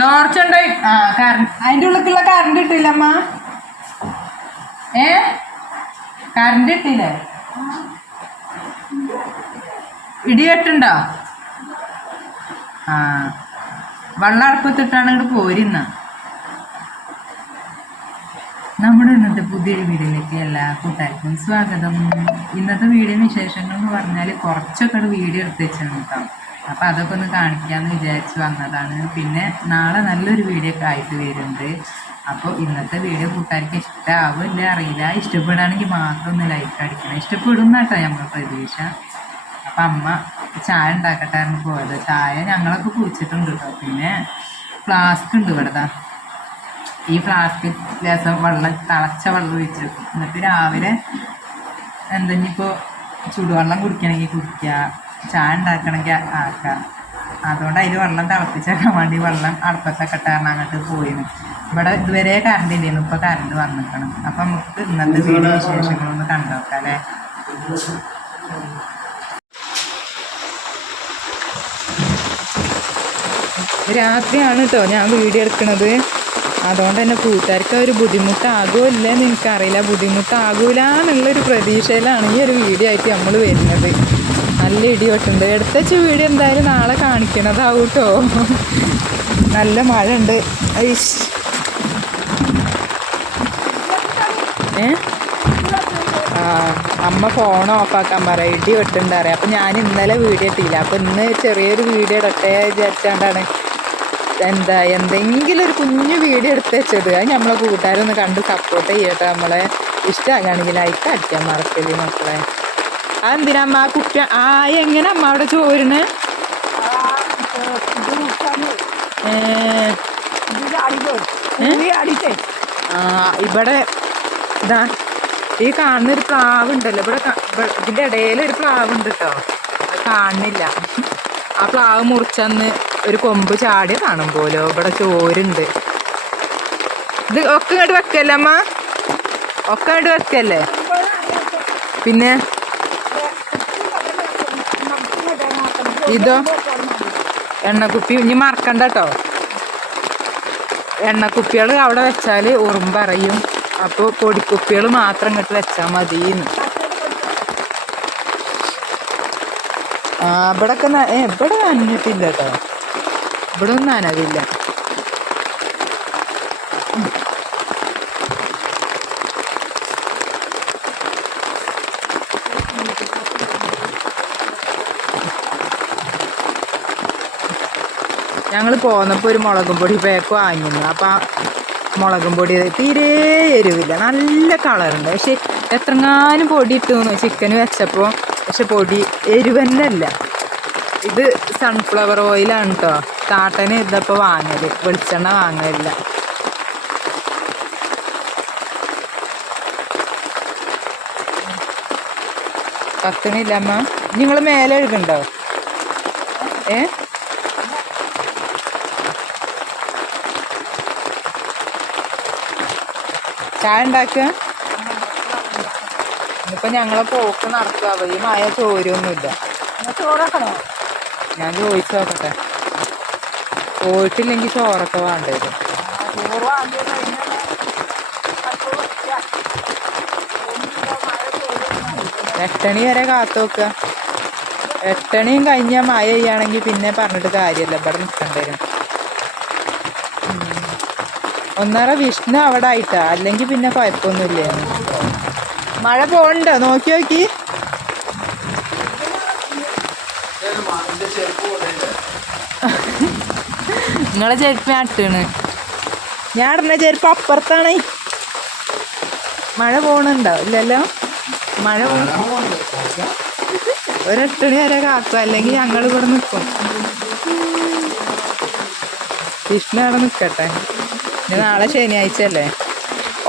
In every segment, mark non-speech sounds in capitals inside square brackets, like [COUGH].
Torch ഉണ്ട്? ആ current അതിന്റെ ഉള്ളിലുള്ള കറണ്ട് കിട്ടില്ലമ്മ ഏ? കറണ്ട് കിട്ടില്ലേ ഇടിയെട്ടുണ്ടോ? ആ. വെള്ളം അടുപ്പത്തിട്ടാണ് ഇങ്ങോട്ട് പോരുന്ന നമ്മുടെ ഇന്നത്തെ പുതിയൊരു വീഡിയോയിലേക്ക് എല്ലാ കൂട്ടുകാർക്കും സ്വാഗതം. ഇന്നത്തെ വീഡിയോ വിശേഷങ്ങൾ എന്ന് പറഞ്ഞാൽ കുറച്ചൊക്കെ വീഡിയോ എടുത്ത് വെച്ചാണ് കേട്ടോ. അപ്പം അതൊക്കെ ഒന്ന് കാണിക്കാമെന്ന് വിചാരിച്ച് വന്നതാണ്. പിന്നെ നാളെ നല്ലൊരു വീഡിയോ ഒക്കെ ആയിട്ട് വരുന്നുണ്ട്. അപ്പോൾ ഇന്നത്തെ വീഡിയോ കൂട്ടുകാർക്ക് ഇഷ്ടമാവില്ല അറിയില്ല. ഇഷ്ടപ്പെടുകയാണെങ്കിൽ മാത്രം ഒന്ന് ലൈക്ക് അടിക്കണം. ഇഷ്ടപ്പെടുന്ന കേട്ടോ നമ്മൾ പ്രതീക്ഷ. അപ്പം അമ്മ ചായ ഉണ്ടാക്കട്ടായിരുന്നു പോയത്. ചായ ഞങ്ങളൊക്കെ കുടിച്ചിട്ടുണ്ട് കേട്ടോ പിന്നെ ഫ്ലാസ്ക് ഉണ്ട് ഇവിടെ ഈ ഫ്ലാസ്കിൽ ലേസം വെള്ളം തിളച്ച വെള്ളം ഒഴിച്ച് എന്നിട്ട് രാവിലെ എന്തെങ്കിലും ഇപ്പോൾ ചൂടുവെള്ളം കുടിക്കണമെങ്കിൽ കുടിക്കുക ചായ ഉണ്ടാക്കണമെങ്കിൽ ആക്കുക അതുകൊണ്ട് അതിൽ വെള്ളം തിളപ്പിച്ചേക്കാൻ വേണ്ടി വെള്ളം അടുപ്പത്തൊക്കെ ഇട്ടാരണം അങ്ങോട്ട് പോയിരുന്നു ഇവിടെ ഇതുവരെ കറണ്ട് ഇല്ലായിരുന്നു ഇപ്പോൾ കറണ്ട് വന്നിക്കണം. അപ്പം നമുക്ക് ഇന്നത്തെ വീഡിയോ വിശേഷങ്ങളൊന്ന് കണ്ടുനോക്കാം അല്ലേ രാത്രിയാണ് കേട്ടോ ഞാൻ വീഡിയോ എടുക്കണത്. അതുകൊണ്ട് തന്നെ കൂട്ടുകാർക്ക് ഒരു ബുദ്ധിമുട്ടാകുമോ ഇല്ലെന്ന് എനിക്കറിയില്ല. ബുദ്ധിമുട്ടാകൂല എന്നുള്ളൊരു പ്രതീക്ഷയിലാണ് ഈ ഒരു വീഡിയോ ആയിട്ട് നമ്മൾ വരുന്നത്. നല്ല ഇടിയോട്ടുണ്ട് എടുത്തച്ച വീഡിയോ എന്തായാലും നാളെ കാണിക്കണതാവും കേട്ടോ നല്ല മഴ ഉണ്ട് ഏ? ആ അമ്മ ഫോൺ ഓഫാക്കാൻ പറയാം ഇടി വെട്ടുണ്ട് അറിയാം അപ്പം ഞാൻ ഇന്നലെ വീഡിയോ ഇട്ടില്ല. അപ്പം ഇന്ന് ചെറിയൊരു വീഡിയോ ഇടട്ടെ വിചാരിച്ചാണ്ടാണ്. എന്താ എന്തെങ്കിലും ഒരു കുഞ്ഞു വീഡിയോ എടുത്ത് വെച്ചത്. അത് നമ്മളെ കൂട്ടുകാരൊന്ന് കണ്ട് സപ്പോർട്ട് ചെയ്യട്ടെ നമ്മളെ ഇഷ്ടമാകുകയാണെങ്കിൽ ലൈക്ക് അടിക്കാൻ മറക്കല്ലേ മക്കളെ. അതെന്തിനാ അമ്മ ആ കുട്ടി ആ എങ്ങനെ അമ്മ അവിടെ ചോരുന്ന്? ഇവിടെ ഇതാ ഈ കാണുന്ന ഒരു പ്ലാവ് ഉണ്ടല്ലോ ഇവിടെ ഇതിന്റെ ഇടയിൽ ഒരു പ്ലാവ് ഉണ്ട് കേട്ടോ. അത് കാണുന്നില്ല. ആ പ്ലാവ് മുറിച്ചന്ന് ഒരു കൊമ്പ് ചാടി കാണും പോലോ. ഇവിടെ ചോരുണ്ട്. ഇത് ഒക്കെ ഇങ്ങോട്ട് വെക്കല്ലേ അമ്മ? ഒക്കെ ഇങ്ങോട്ട് വെക്കല്ലേ? പിന്നെ? ഇതോ. എണ്ണക്കുപ്പി ഇനി മറക്കണ്ട കേട്ടോ എണ്ണക്കുപ്പികൾ അവിടെ വെച്ചാൽ ഉറുമ്പറയും. അപ്പോൾ പൊടിക്കുപ്പികൾ മാത്രം ഇങ്ങോട്ട് വെച്ചാൽ മതി ആ ഏ ഇവിടെ നനഞ്ഞിട്ടില്ല കേട്ടോ ഇവിടെ ഒന്നും നനവില്ല ഞങ്ങൾ പോന്നപ്പോൾ ഒരു മുളകും പൊടി പേക്കും വാങ്ങിയിരുന്നു അപ്പം ആ മുളകും പൊടി തീരെ എരിവില്ല. നല്ല കളറുണ്ട് പക്ഷെ എത്രങ്ങാനും പൊടി ഇട്ടു ചിക്കൻ വെച്ചപ്പോൾ പക്ഷെ പൊടി എരിവന്നല്ല. ഇത് സൺഫ്ലവർ ഓയിലാണ് കേട്ടോ താട്ടന് ഇതപ്പോൾ വാങ്ങൽ. വെളിച്ചെണ്ണ വാങ്ങലില്ല. കത്തണില്ല അമ്മ. നിങ്ങൾ മേലെ എഴുതുണ്ടോ ഏ? ചായ ഉണ്ടാക്കുക ഇന്നിപ്പോ ഞങ്ങളെ പോക്ക് നടക്കുക. ഈ മഴ ചോരൊന്നുമില്ല. ചോറാക്കണോ ഞാൻ ചോദിച്ചു നോക്കട്ടെ. പോയിട്ടില്ലെങ്കിൽ ചോറൊക്കെ വേണ്ടത് എട്ടണി വരെ കാത്തു നോക്കുക എട്ടണിയും കഴിഞ്ഞ മായ ചെയ്യുകയാണെങ്കിൽ പിന്നെ പറഞ്ഞിട്ട് കാര്യമല്ല. ഇവിടെ നിൽക്കേണ്ടി വരും. ഒന്നര വിഷ്ണു അവിടെ ആയിട്ടാ അല്ലെങ്കിൽ പിന്നെ കുഴപ്പമൊന്നുമില്ല? മഴ പോണ്ട നോക്കി നോക്കി. നിങ്ങളെ ചെരുപ്പ് ഞാൻ ഇട്ടാണ് ഞാൻ ഇടുന്ന ചെരുപ്പ് അപ്പുറത്താണ്. മഴ പോണുണ്ടോ? ഇല്ലല്ലോ? മഴ ഒരെട്ടണി വരെ കാക്കും അല്ലെങ്കിൽ ഞങ്ങൾ ഇവിടെ നിൽക്കും വിഷ്ണു അവിടെ നിൽക്കട്ടെ നാളെ ശനിയാഴ്ച അല്ലേ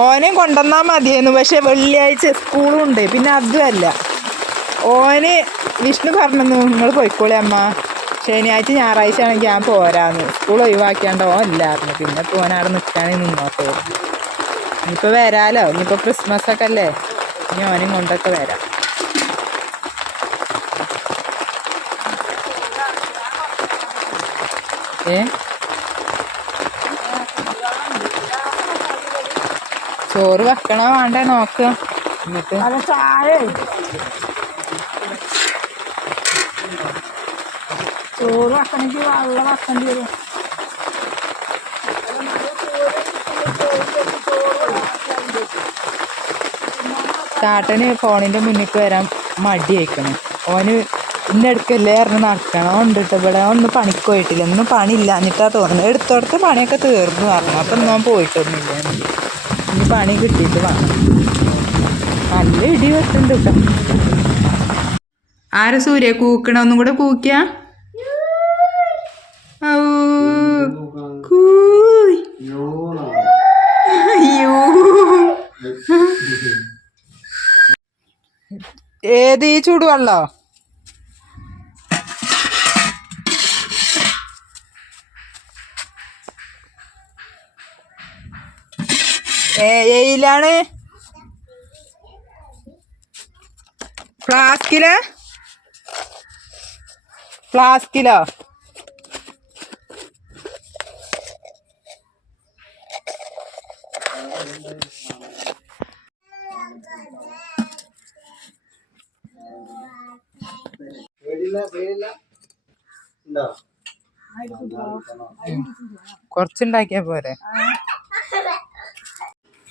ഓനെയും കൊണ്ടുവന്നാൽ മതിയായിരുന്നു. പക്ഷെ വെള്ളിയാഴ്ച സ്കൂളും ഉണ്ട്. പിന്നെ അതുമല്ല ഓന് വിഷ്ണു പറഞ്ഞു നിങ്ങൾ പോയിക്കോളി അമ്മ. ശനിയാഴ്ച ഞായറാഴ്ച ആണെങ്കിൽ ഞാൻ പോരാന്ന്. സ്കൂൾ ഒഴിവാക്കിയാണ്ട് ഓൻ ഇല്ലായിരുന്നു. പിന്നെ പോനാടെ നിൽക്കാനേ നിന്നോട്ടെ ഇനിയിപ്പോൾ വരാലോ? ഇനിയിപ്പോൾ ക്രിസ്മസ് ഒക്കെ അല്ലേ? ഇനി ഓനും കൊണ്ടൊക്കെ വരാം. ഏ? ചോറ് വെക്കണോ വേണ്ട നോക്ക്. എന്നിട്ട് ചോറ് വെക്കണമെങ്കിൽ വെള്ളം വെക്കേണ്ടി വരും. ചാട്ടന് ഫോണിന്റെ മുന്നിക്ക് വരാൻ മടി അയക്കണം ഓന് ഇന്നെടുക്കല്ലേ പറഞ്ഞ് നടക്കണം. ഉണ്ട് ഇവിടെ. ഒന്നും പണിക്ക് പോയിട്ടില്ല. ഒന്നും പണിയില്ല. എന്നിട്ടാ തോന്നുന്നത്. എടുത്തോടത്ത് പണിയൊക്കെ തീർന്നു പറഞ്ഞു. അപ്പം ഒന്നും പോയിട്ടൊന്നുമില്ല. ഇനി പണി കിട്ടിയിട്ട് വേണം നല്ല ഇടി വെട്ടുണ്ട് കേട്ടോ. ആരെ സൂര്യ കൂക്കണ? ഒന്നും കൂടെ അയ്യോ. ഏത് ഈ ചൂടുവെള്ളോ? ഏയിലാണ് ഫ്ലാസ്കിൽ? ഫ്ലാസ്കിലോ? കുറച്ചുണ്ടാക്കിയാ പോരെ.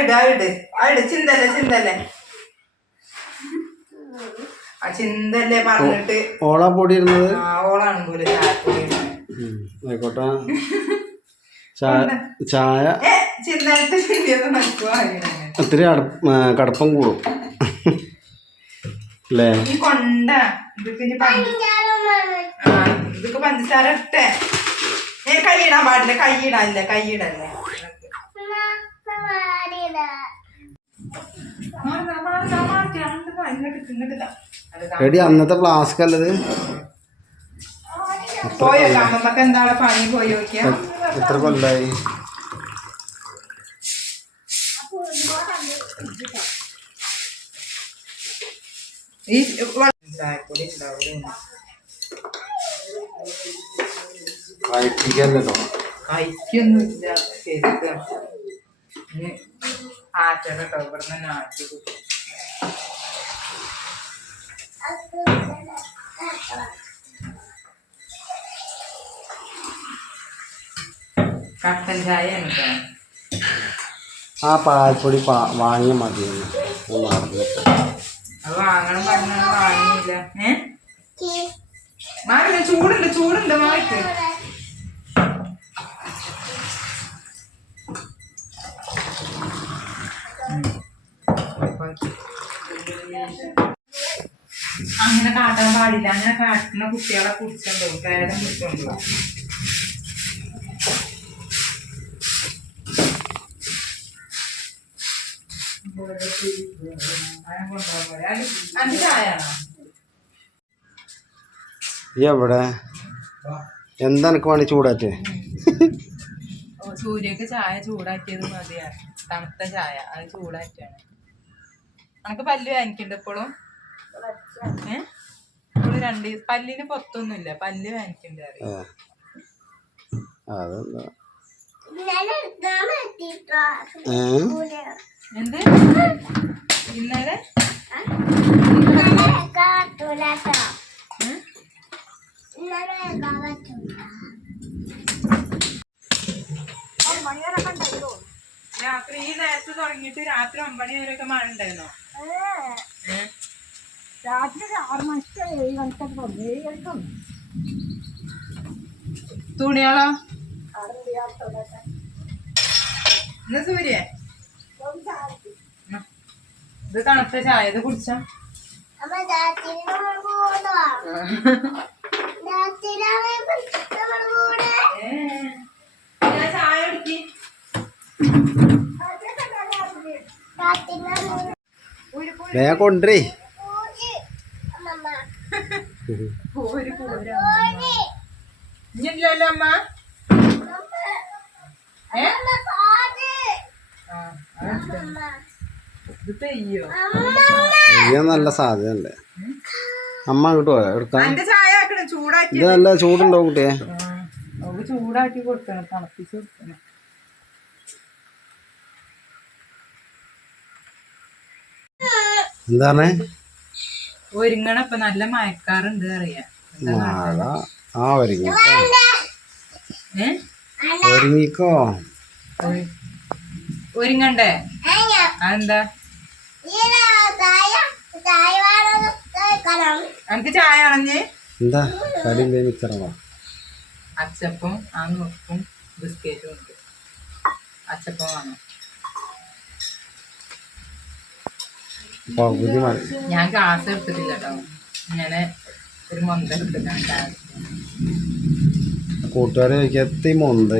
ഞാൻ ഇട് ആ ഇട്. ആ ഇട് ചിന്തല്ലേ ചിന്തല്ലേ? ആ ചിന്തല്ലേ പറഞ്ഞിട്ട്. ഓളാ പൊടി ഇരുന്നത് ആ ഓളാണ് പോലെ ചായപ്പൊടി ഇടുന്നെ. ഉം, ആയിക്കോട്ടെ. [LAUGHS] ചായ ചായ? ഏ ചിന്തലത്തെ ചിന്തയൊന്നും നടക്കുവാ ഒത്തിരി കടപ്പം കൂടും. അല്ലേ? ഈ കൊണ്ട ഇതൊക്കെ ഇതൊക്കെ പഞ്ചസാര ഇട്ടേ. ഏ കൈയിടാൻ പാടില്ല കൈയിടാനില്ല കൈയിടല്ലേ? എടി അന്നത്തെ ഫ്ലാസ്ക് അല്ലത്. എത്ര കൊല്ലായി? ഈ കഴിപ്പിക്കല്ലോ കഴിക്കൊന്നുമില്ല ശരിക്കും. ഇനി ആറ്റണം കേട്ടോ ഇവിടെ തന്നെ ആറ്റി കുത്തി. കട്ടൻ ചായ കേട്ടോ ആ പാൽപ്പൊടി പാ വാങ്ങിയ മതിയെന്ന് അത് വാങ്ങണം പറഞ്ഞാൽ വാങ്ങിയില്ല. ഏ? മാറില്ല ചൂടുണ്ട് ചൂടുണ്ട് മാറിക്ക്. അങ്ങനെ കാട്ടാൻ പാടില്ല. അങ്ങനെ കാട്ടുന്ന കുട്ടികളെ കുടിച്ചുണ്ടോ പേരം കുടിച്ചുണ്ടോ എവിടെ? എന്താ എനിക്ക് വേണ്ടി ചൂടാറ്റേ? സൂര്യക്ക് ചായ ചൂടാക്കിയത് മതിയാ. തണുത്ത ചായ. അത് ചൂടാക്കിയാണ് നമുക്ക് പല്ല് വേനിക്കുന്നുണ്ട് ഇപ്പോഴും ഏ? ഇപ്പോഴും രണ്ട് പല്ലിന് പൊത്തൊന്നുമില്ല. പല്ല് വേനിക്കുന്നുണ്ട് അറിയാം അതെന്താ? ഏ? എന്ത്? ഇന്നലെ? രാത്രി ഈ നേരത്ത് തുടങ്ങിയിട്ട് രാത്രി ഒമ്പണി വരെയൊക്കെ മഴ ഉണ്ടായിരുന്നോ? രാത്രി ആറ് മണിക്ക് ഏഴ് മണിക്കൊക്കെ വന്നു ഏഴ് മണിക്കൊന്നു തുണികളോ? എന്നാ സൂര്യ? ഇത് തണുത്ത ചായ. ഇത് കുടിച്ചാ? ചായ കുടിക്ക്? വേഗം കൊണ്ടേ നല്ല സാധ്യത അമ്മ അങ്ങോട്ട് പോയാ? എടുക്കാൻ? ഇത് നല്ല ചൂടുണ്ടാവും കുട്ടിയെ. ചൂടാക്കി കൊടുക്കണം തണുപ്പിച്ച് കൊടുക്കണം. എന്താണ്? ഒരുങ്ങണം ഇപ്പൊ നല്ല മയക്കാറുണ്ട് അറിയാം. മഴ. ആ ഒരുങ്ങിക്കോ ഒരുങ്ങിക്കോ. ഒരു- ഒരുങ്ങണ്ടേ? അതെന്താ? എനിക്ക് ചായ എന്താ? കടി എന്തേ മിച്ചറവാ അച്ചപ്പം ആ നുറുക്കും ബിസ്ക്കറ്റും ഉണ്ട്. അച്ചപ്പം വേണം പകുതി ഞാൻ ക്ലാസ് എടുത്തിട്ടില്ല കേട്ടോ ഇങ്ങനെ ഒരു മൊന്ത കൂട്ടുകാരെ എത്തി മൊന്ത?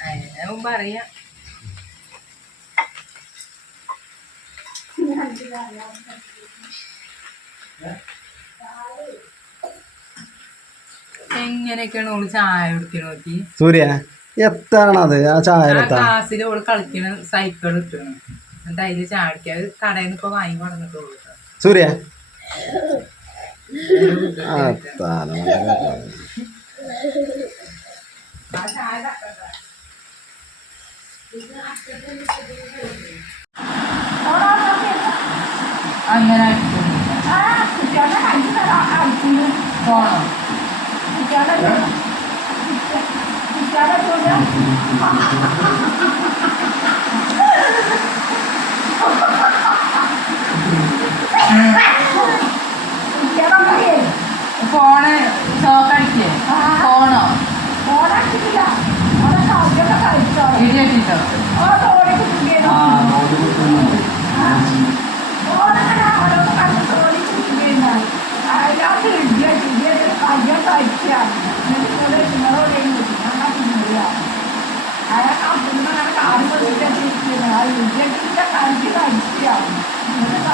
അതിനെ മുമ്പ് അറിയാം. എങ്ങനെയൊക്കെയാണ് ഓൾ ചായ കുടിക്കണ നോക്കി? സൂര്യ എത്താണത്? ആ ആ ചായരത്താ ക്ലാസ്സിൽ ഓൾ കളിക്കണ സൈക്കിൾ ഇട്ടണം എന്നിട്ട് അതിൽ ചായ കുടിക്കുക അത് കടയിൽ നിന്ന് ഇപ്പൊ വാങ്ങി കൊടുത്തിട്ടുള്ളൂ. സൂര്യ? ഒരു [LAUGHS] ആ താന ആ ചായ തട്ടണ്ട. അങ്ങനെ അടിക്കൊന്നുമില്ല. പോണോ ഫോണ് ഷോക്ക് അടിക്കേ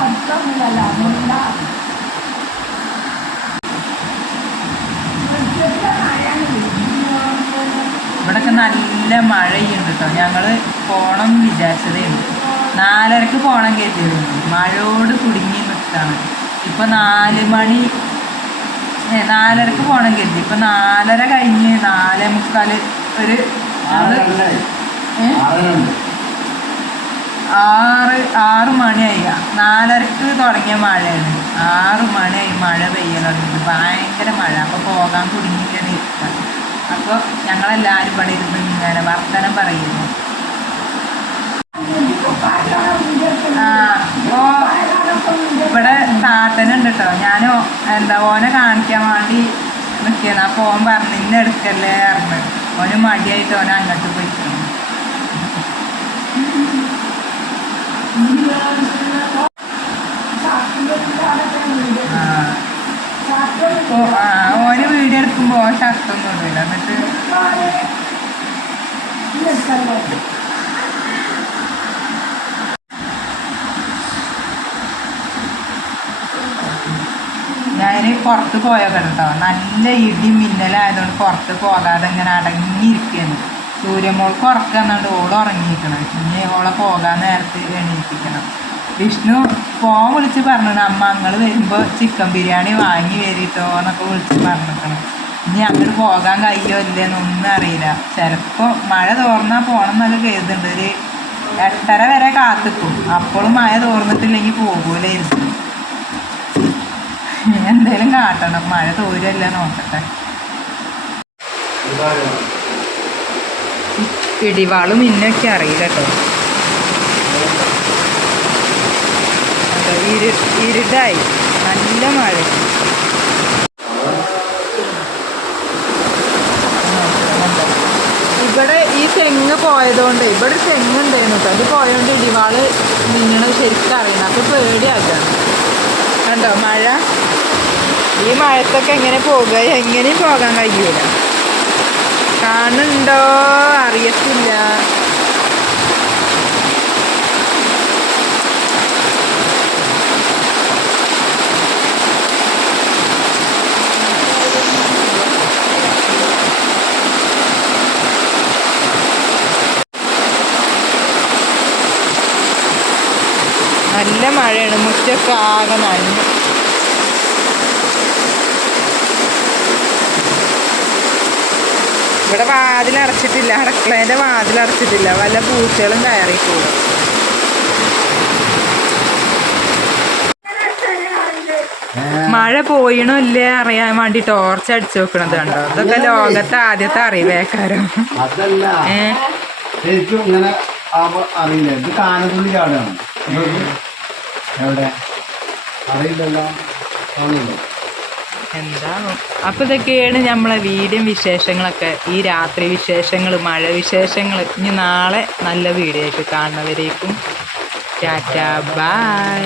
ഫോണോ ഇടിയട്ടിട്ടോ ഇവിടൊക്കെ നല്ല മഴയുണ്ട് കേട്ടോ ഞങ്ങൾ പോണം വിചാരിച്ചതേ ഉണ്ട് നാലരക്ക് പോണം കരുതിയിരുന്നു. മഴയോട് കുടുങ്ങി നിൽക്കാണ്. ഇപ്പൊ നാല് മണി നാലരക്ക് പോണം കരുതി. ഇപ്പൊ നാലര കഴിഞ്ഞ് നാലേ മുക്കാൽ ഒരു ഏഹ്? ആറ് ആറ് മണിയായി. നാലരക്ക് തുടങ്ങിയ മഴയാണ്. ആറ് മണിയായി. മഴ പെയ്യാൻ ഭയങ്കര മഴ. അപ്പോൾ പോകാൻ കുടുങ്ങിയിങ്ങനെ ഇരിക്കുക അപ്പോൾ ഞങ്ങളെല്ലാവരും ഇവിടെ ഇരുന്ന് ഇങ്ങനെ വർത്തനം പറയുന്നു. ആ അപ്പോൾ ഇവിടെ താത്തനുണ്ട് കേട്ടോ ഞാൻ എന്താ ഓനെ കാണിക്കാൻ വേണ്ടി നിൽക്കുകയാണ് അപ്പോൾ ഓൻ പറഞ്ഞു ഇന്നെ എടുക്കല്ലേ പറഞ്ഞു. ഓന് മടിയായിട്ട് ഓനെ അങ്ങോട്ട് പോയിക്കണം ആ ഓ- ആ, ഓന് വീഡിയോ എടുക്കുമ്പോൾ ഓൻ ഷർട്ടൊന്നും ഇടില്ല എന്നിട്ട് ഞാൻ പോയൊക്കെ കേട്ടോ നല്ല ഇടി മിന്നലായതുകൊണ്ട് പുറത്ത് പോകാതെ ഇങ്ങനെ അടങ്ങിയിരിക്കുകയാണ്. സൂര്യമോൾ ഉറക്കം എന്നുകൊണ്ട് ഓൾ ഉറങ്ങിയിരിക്കണം. ഇനി ഓളെ പോകാൻ നേരത്തെ എണീപ്പിക്കണം. വിഷ്ണു ഫോൺ വിളിച്ച് പറഞ്ഞു അമ്മ അങ്ങൾ വരുമ്പോൾ ചിക്കൻ ബിരിയാണി വാങ്ങി വരിട്ടോ എന്നൊക്കെ വിളിച്ച് പറഞ്ഞിരിക്കണം ഇനി അങ്ങോട്ട് പോകാൻ കഴിയോ ഇല്ലെന്നൊന്നും അറിയില്ല. ചിലപ്പോൾ മഴ തോർന്നാൽ പോകണം എന്നൊക്കെ കരുതുന്നുണ്ട് ഒരു എട്ടര വരെ കാത്തിക്കും. അപ്പോഴും മഴ തോർന്നിട്ടില്ലെങ്കിൽ പോകൂലായിരുന്നു. എന്തേലും കാട്ടണം. മഴ തോരല്ല നോക്കട്ടെ. പിടിവാളും ഇന്നൊക്കെ അറിയില്ല കേട്ടോ. ഇരു ഇരുടായി. നല്ല മഴ. ഇവിടെ ഈ തെങ്ങ് പോയതുകൊണ്ട് ഇവിടെ തെങ്ങ് ഉണ്ടായിരുന്നു അത് പോയതുകൊണ്ട് ഇടിവാൾ നിങ്ങൾ ശരിക്കും അറിയണം. അപ്പൊ പേടിയാക്കണം. കണ്ടോ മഴ? ഈ മഴത്തൊക്കെ എങ്ങനെ പോകുക എങ്ങനെയും പോകാൻ കഴിയൂല. കാണുന്നുണ്ടോ? അറിയത്തില്ല. മുറ്റൊക്കെ ആകെ നനഞ്ഞു ഇവിടെ വാതിൽ അടച്ചിട്ടില്ല അടുക്കളേന്റെ വാതിൽ അടച്ചിട്ടില്ല വല്ല പൂച്ചകളും കയറിക്കൂടും മഴ പോയിണോ ഇല്ലേ അറിയാൻ വേണ്ടി ടോർച്ച് അടിച്ചു വെക്കണത് കണ്ടോ? ഇതൊക്കെ ലോകത്തെ ആദ്യത്തെ അറിവേക്കാരം. അറിയില്ല. ഇത് കാനത്തുള്ളി ചാടാണ് എവിടെ? അറിയില്ലല്ലോ. കാണുന്നു എന്താണോ? അപ്പൊ ഇതൊക്കെയാണ് നമ്മളെ വീടും വിശേഷങ്ങളൊക്കെ. ഈ രാത്രി വിശേഷങ്ങൾ മഴ വിശേഷങ്ങൾ ഇനി നാളെ നല്ല വീഡിയോ ആയിട്ട് കാണുന്നവരേക്കും. ടാറ്റ ബൈ